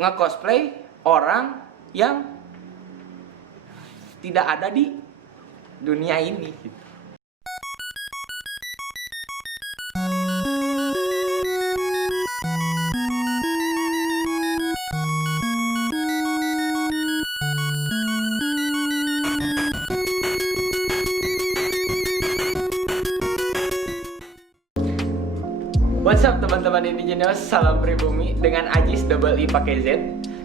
nge-cosplay orang yang tidak ada di dunia ini gitu. What's up teman-teman Indigenous, salam pribumi dengan Ajis double I pakai Z.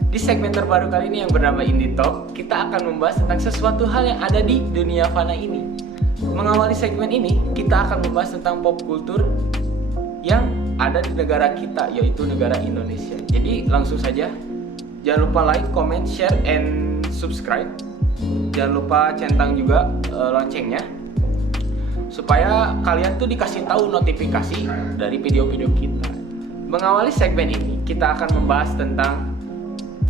Di segmen terbaru kali ini yang bernama Indie Talk, kita akan membahas tentang sesuatu hal yang ada di dunia fana ini. Mengawali segmen ini, kita akan membahas tentang pop culture yang ada di negara kita, yaitu negara Indonesia. Jadi langsung saja, jangan lupa like, comment, share, and subscribe. Jangan lupa centang juga loncengnya, supaya kalian tuh dikasih tahu notifikasi dari video-video kita. Mengawali segmen ini, kita akan membahas tentang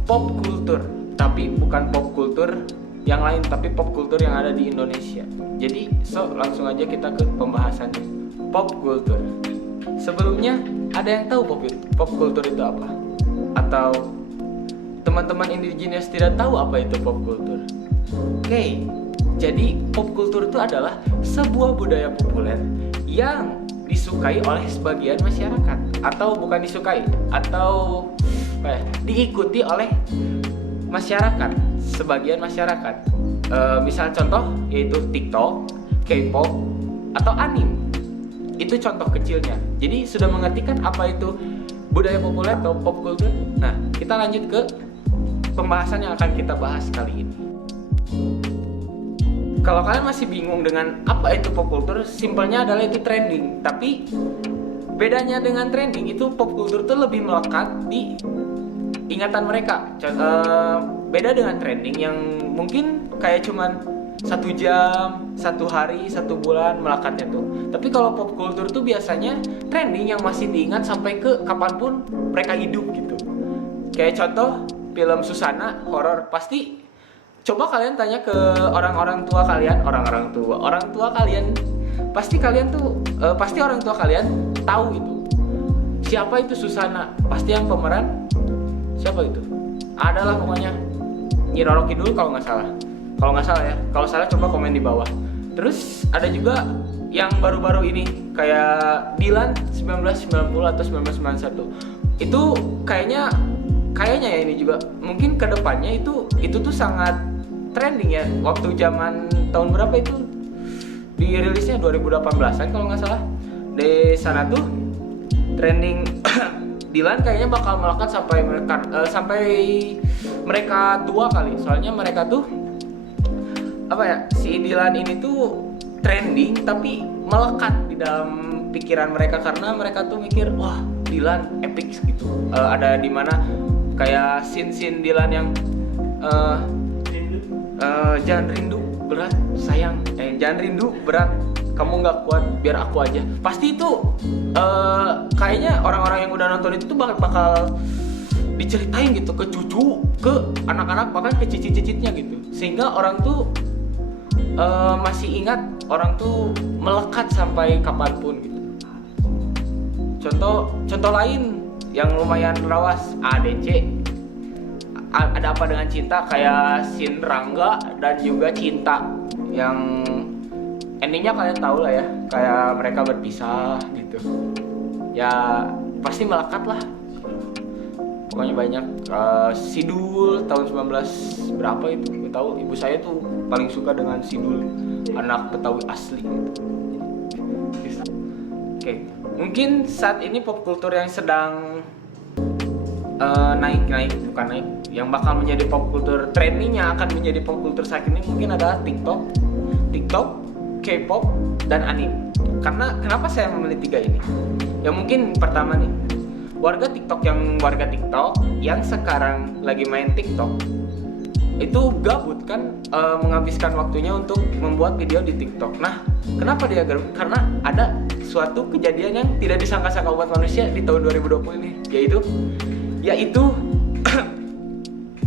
pop culture, tapi bukan pop culture yang lain, tapi pop culture yang ada di Indonesia. Jadi, langsung aja kita ke pembahasannya. Pop culture. Sebelumnya, ada yang tahu pop culture itu apa? Atau teman-teman indigenous tidak tahu apa itu pop culture? Oke. Jadi pop culture itu adalah sebuah budaya populer yang disukai oleh sebagian masyarakat, atau bukan disukai, atau diikuti oleh masyarakat, sebagian masyarakat. Misal contoh yaitu TikTok, K-pop, atau anime. Itu contoh kecilnya. Jadi sudah mengerti kan apa itu budaya populer atau pop culture? Nah, kita lanjut ke pembahasan yang akan kita bahas kali ini. Kalau kalian masih bingung dengan apa itu pop culture, simpelnya adalah itu trending. Tapi bedanya dengan trending itu pop culture itu lebih melekat di ingatan mereka. Beda dengan trending yang mungkin kayak cuman 1 jam, 1 hari, 1 bulan melekatnya tuh. Tapi kalau pop culture tuh biasanya trending yang masih diingat sampai ke kapanpun mereka hidup gitu. Kayak contoh film Susana, horor, pasti. Coba kalian tanya ke orang tua kalian, pasti kalian tuh pasti orang tua kalian tahu itu. Siapa itu Susana? Pasti yang pemeran siapa itu? Adalah pokoknya Nyi Roro Kidul kalau nggak salah. Kalau nggak salah ya. Kalau salah coba komen di bawah. Terus ada juga yang baru-baru ini kayak Dilan 1990 atau 1991. Itu kayaknya ya ini juga mungkin kedepannya itu tuh sangat trending ya. Waktu zaman tahun berapa itu dirilisnya, 2018an kalau nggak salah. Di sana tuh trending Dilan kayaknya bakal melekat sampai mereka tua kali. Soalnya mereka tuh si Dilan ini tuh trending tapi melekat di dalam pikiran mereka karena mereka tuh mikir, wah Dilan epic gitu. Ada di mana kayak scene Dilan yang jangan rindu berat sayang, jangan rindu berat, kamu nggak kuat biar aku aja. Pasti itu kayaknya orang-orang yang udah nonton itu tuh bakal diceritain gitu ke cucu, ke anak-anak, bahkan ke cicit-cicitnya gitu, sehingga orang tuh masih ingat, orang tuh melekat sampai kapanpun gitu. Contoh lain yang lumayan rawas, ADC, ada apa dengan cinta, kayak Sin Rangga dan juga Cinta, yang endingnya kalian tahu lah ya, kayak mereka berpisah gitu ya, pasti melekat lah. Pokoknya banyak. Sidul tahun 19 berapa itu, gak tahu. Ibu saya tuh paling suka dengan Sidul, anak Betawi asli gitu. Oke, mungkin saat ini pop culture yang sedang naik, yang bakal menjadi pop culture, trendingnya akan menjadi pop culture saat ini mungkin adalah TikTok, K-pop, dan anime. Karena kenapa saya memilih 3 ini? Ya mungkin pertama nih, warga TikTok yang sekarang lagi main TikTok itu gabut kan, menghabiskan waktunya untuk membuat video di TikTok. Nah, kenapa dia gabut? Karena ada suatu kejadian yang tidak disangka-sangka umat manusia di tahun 2020 ini, yaitu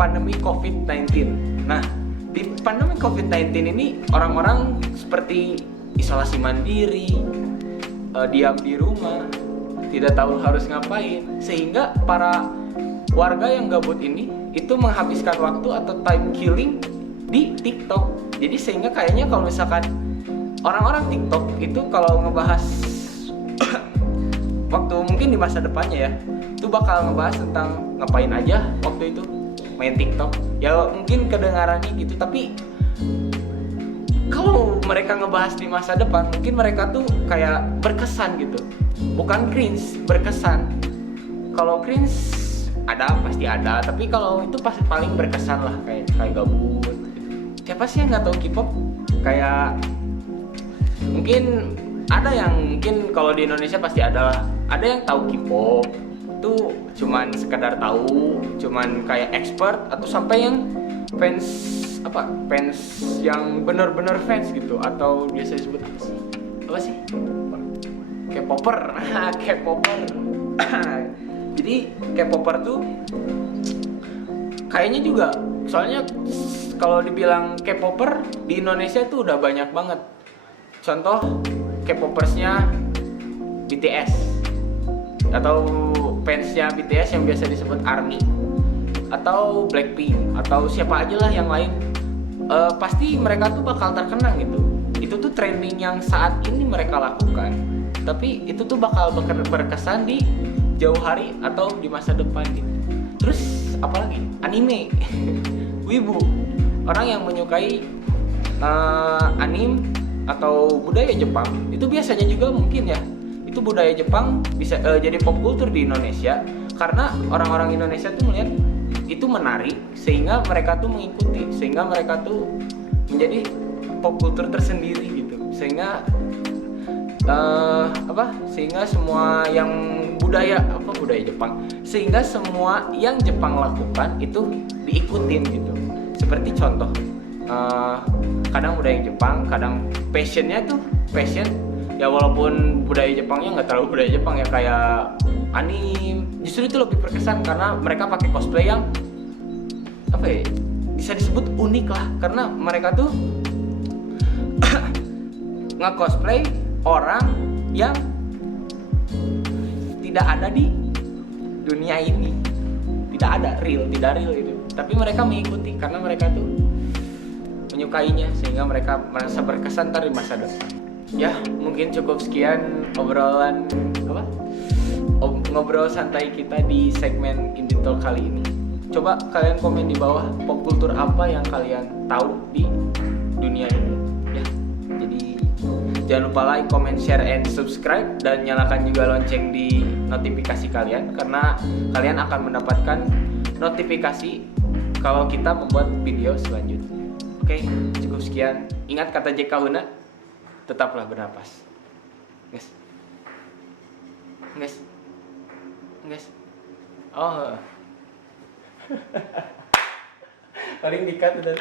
pandemi COVID-19. Nah, di pandemi COVID-19 ini orang-orang seperti isolasi mandiri, diam di rumah, tidak tahu harus ngapain, sehingga para warga yang gabut ini itu menghabiskan waktu atau time killing di TikTok. Jadi sehingga kayaknya kalau misalkan orang-orang TikTok itu kalau ngebahas waktu mungkin di masa depannya ya, itu bakal ngebahas tentang ngapain aja waktu itu main TikTok. Ya mungkin kedengarannya gitu, tapi kalau mereka ngebahas di masa depan, mungkin mereka tuh kayak berkesan gitu. Bukan cringe, berkesan. Kalau cringe pasti ada, tapi kalau itu pasti paling berkesan lah, kayak gabut. Siapa sih yang nggak tahu K-pop? Kayak mungkin ada yang mungkin kalau di Indonesia pasti ada lah. Ada yang tahu K-pop itu cuman sekedar tahu, cuman kayak expert, atau sampai yang fans yang benar-benar fans gitu, atau biasa disebut apa sih K-popper. K-popper. Jadi K-popper tuh kayaknya juga, soalnya kalau dibilang K-popper di Indonesia tuh udah banyak banget. Contoh K-poppersnya BTS atau fansnya BTS yang biasa disebut ARMY, atau Blackpink, atau siapa aja lah yang lain. Pasti mereka tuh bakal terkenang gitu. Itu tuh trending yang saat ini mereka lakukan, tapi itu tuh bakal berkesan di jauh hari atau di masa depan gitu. Terus apalagi anime. Wibu, orang yang menyukai anime atau budaya Jepang, itu biasanya juga mungkin ya, itu budaya Jepang bisa jadi pop culture di Indonesia, karena orang-orang Indonesia tuh melihat itu menarik sehingga mereka tuh mengikuti, sehingga mereka tuh menjadi pop culture tersendiri gitu. Sehingga sehingga semua yang budaya Jepang, sehingga semua yang Jepang lakukan itu diikutin gitu. Seperti contoh kadang budaya Jepang, kadang passion ya, walaupun budaya Jepangnya nggak terlalu budaya Jepang ya, kayak anime, justru itu lebih berkesan karena mereka pakai cosplay yang bisa disebut unik lah, karena mereka tuh nge-cosplay orang yang tidak ada di dunia ini, tidak real itu, tapi mereka mengikuti karena mereka tuh menyukainya, sehingga mereka merasa berkesan di masa depan. Ya, mungkin cukup sekian obrolan ngobrol santai kita di segmen Indie Talk kali ini. Coba kalian komen di bawah pop culture apa yang kalian tahu di dunia ini ya. Jadi jangan lupa like, comment, share, and subscribe, dan nyalakan juga lonceng di notifikasi kalian, karena kalian akan mendapatkan notifikasi kalau kita membuat video selanjutnya. Oke, cukup sekian. Ingat kata JK Huna, tetaplah bernapas. Guys. Oh. Paling dikat udah.